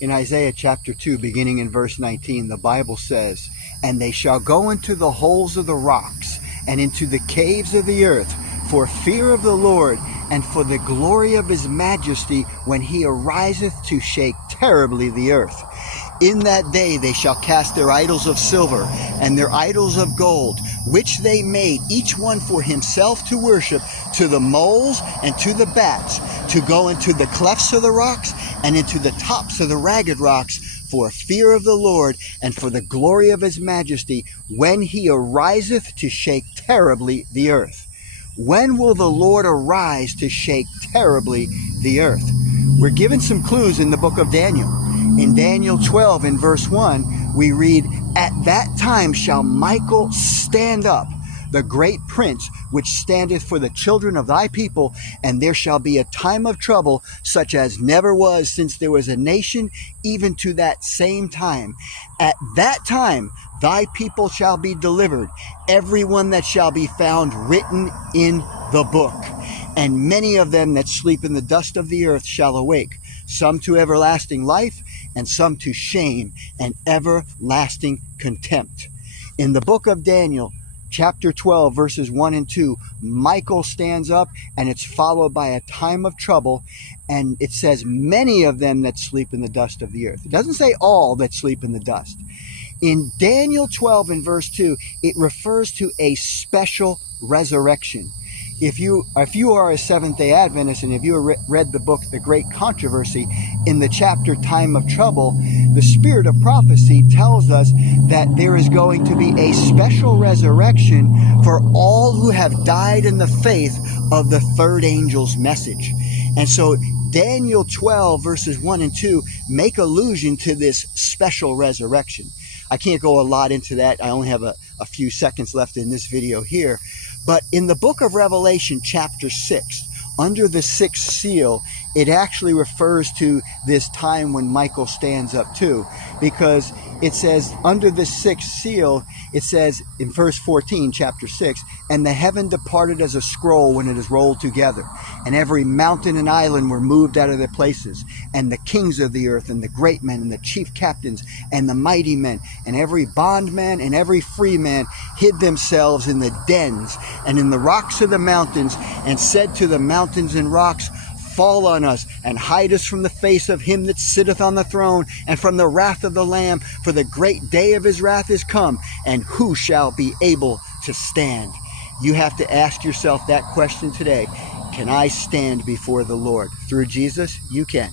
In Isaiah chapter 2, beginning in verse 19, the Bible says, "And they shall go into the holes of the rocks, and into the caves of the earth, for fear of the Lord, and for the glory of his majesty, when he ariseth to shake terribly the earth. In that day they shall cast their idols of silver, and their idols of gold, which they made each one for himself to worship, to the moles and to the bats, to go into the clefts of the rocks, and into the tops of the ragged rocks, for fear of the Lord, and for the glory of his majesty, when he ariseth to shake terribly the earth." When will the Lord arise to shake terribly the earth? We're given some clues in the book of Daniel. In Daniel 12, in verse 1, we read, "At that time shall Michael stand up, the great prince, which standeth for the children of thy people, and there shall be a time of trouble, such as never was since there was a nation, even to that same time. At that time thy people shall be delivered, every one that shall be found written in the book. And many of them that sleep in the dust of the earth shall awake, some to everlasting life, and some to shame and everlasting contempt." In the book of Daniel, chapter 12, verses 1 and 2, Michael stands up, and it's followed by a time of trouble, and it says, "Many of them that sleep in the dust of the earth." It doesn't say all that sleep in the dust. In Daniel 12 and verse 2, it refers to a special resurrection. If you are a Seventh-day Adventist, and if you read the book, The Great Controversy, in the chapter Time of Trouble, the spirit of prophecy tells us that there is going to be a special resurrection for all who have died in the faith of the third angel's message. And so Daniel 12 verses 1 and 2 make allusion to this special resurrection. I can't go a lot into that. I only have a few seconds left in this video here. But in the book of Revelation, chapter 6, under the sixth seal, it actually refers to this time when Michael stands up too, because it says under the sixth seal, it says in verse 14, chapter 6, "And the heaven departed as a scroll when it is rolled together, and every mountain and island were moved out of their places, and the kings of the earth, and the great men, and the chief captains, and the mighty men, and every bondman and every free man hid themselves in the dens and in the rocks of the mountains, and said to the mountains and rocks, Fall on us, and hide us from the face of him that sitteth on the throne, and from the wrath of the Lamb, for the great day of his wrath is come, and who shall be able to stand?" You have to ask yourself that question today. Can I stand before the Lord? Through Jesus, you can.